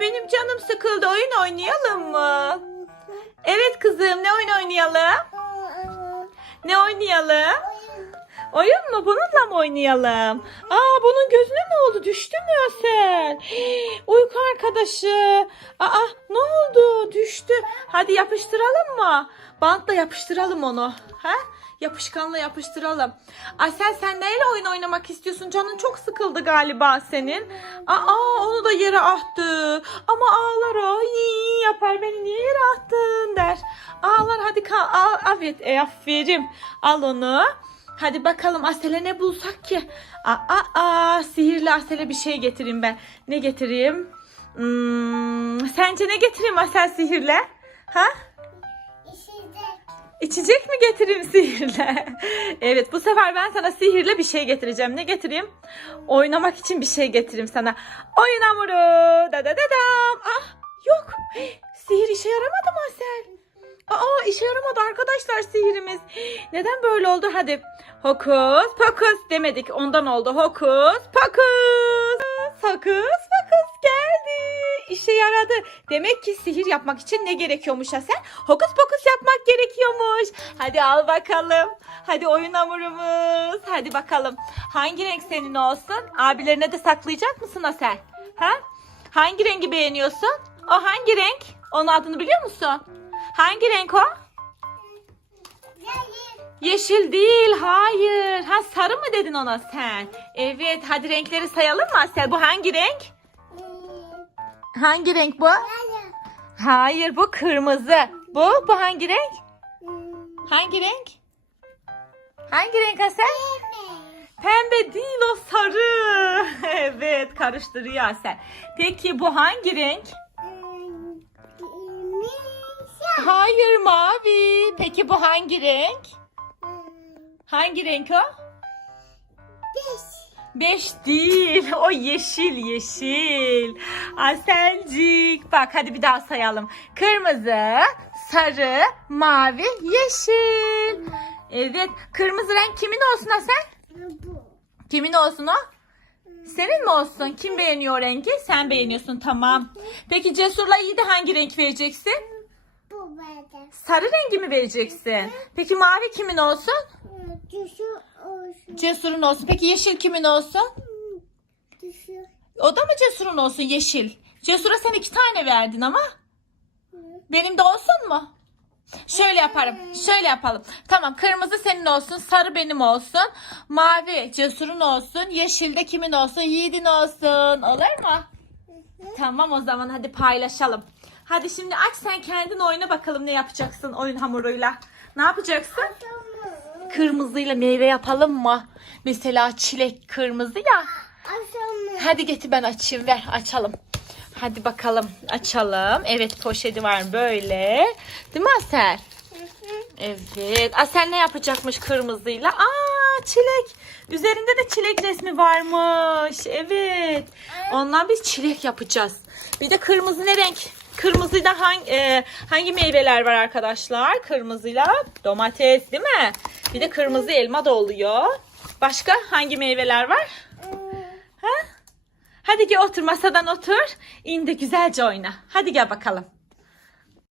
Benim canım sıkıldı. Oyun oynayalım mı? Evet kızım ne oyun oynayalım? Ne oynayalım? Oyun mu? Bununla mı oynayalım? Aa bunun gözüne ne oldu? Düştü mü Asel? Hii, arkadaşı. Aa ne oldu? Düştü. Hadi yapıştıralım mı? Bantla yapıştıralım onu. Ha? Yapışkanla yapıştıralım. Asel sen neyle oyun oynamak istiyorsun? Canın çok sıkıldı galiba senin. Aa onu da yere attı. Ama ağlar o. İyi yapar beni niye yere attın der. Ağlar hadi kal. Al, evet e, aferin. Al onu. Hadi bakalım Asel'e ne bulsak ki? Aa, aa, aa, sihirli Asel'e bir şey getireyim ben. Ne getireyim? Hmm, sence ne getireyim Asel sihirle? Ha? İçecek mi getireyim sihirle? evet bu sefer ben sana sihirle bir şey getireceğim. Ne getireyim? Oynamak için bir şey getireyim sana. Oyun hamuru. Da da da dam. Ah yok. Sihir işe yaramadı mı Asel? Aa işe yaramadı arkadaşlar sihirimiz. Neden böyle oldu? Hadi hokus pokus demedik. Ondan oldu. Hokus pokus. Hokus pokus. İşe yaradı. Demek ki sihir yapmak için ne gerekiyormuş Asel? Hokus pokus yapmak gerekiyormuş. Hadi al bakalım. Hadi oyun hamurumuz. Hadi bakalım. Hangi renk senin olsun? Abilerine de saklayacak mısın Asel? Ha? Hangi rengi beğeniyorsun? O hangi renk? Onun adını biliyor musun? Hangi renk o? Yeşil değil, hayır. Ha sarı mı dedin ona sen? Evet, hadi renkleri sayalım mı Asel? Bu hangi renk? Hangi renk bu? Hayır, bu kırmızı. Bu, bu hangi renk? Hangi renk? Hangi renk Asel? Pembe değil o sarı. evet, karıştırıyor Asel. Peki bu hangi renk? Hayır, mavi. Peki bu hangi renk? Hangi renk o? Beş değil. O yeşil yeşil. Aselcik. Bak hadi bir daha sayalım. Kırmızı, sarı, mavi, yeşil. Evet. Kırmızı renk kimin olsun Asel? Kimin olsun o? Senin mi olsun? Kim beğeniyor rengi? Sen beğeniyorsun tamam. Peki Cesur'la iyi de hangi renk vereceksin? Sarı rengi mi vereceksin? Peki mavi kimin olsun? Cesur'un olsun. Peki yeşil kimin olsun? O da mı Cesur'un olsun yeşil? Cesur'a sen iki tane verdin ama. Benim de olsun mu? Şöyle yaparım. Şöyle yapalım. Tamam kırmızı senin olsun. Sarı benim olsun. Mavi Cesur'un olsun. Yeşil de kimin olsun? Yiğit'in olsun. Olur mu? Tamam o zaman hadi paylaşalım. Hadi şimdi aç sen kendin oyna bakalım ne yapacaksın oyun hamuruyla. Ne yapacaksın? Kırmızıyla meyve yapalım mı? Mesela çilek kırmızı ya. Hadi getir ben açayım ver açalım. Hadi bakalım açalım. Evet poşeti var böyle. Değil mi Asel? Evet. Asel ne yapacakmış kırmızıyla? Aa çilek. Üzerinde de çilek resmi varmış. Evet. Ondan biz çilek yapacağız. Bir de kırmızı ne renk? Kırmızıyla hangi, e, hangi meyveler var arkadaşlar? Kırmızıyla domates değil mi? Bir de kırmızı elma da oluyor. Başka hangi meyveler var? Ha? Hadi gel otur masadan otur. İn de güzelce oyna. Hadi gel bakalım.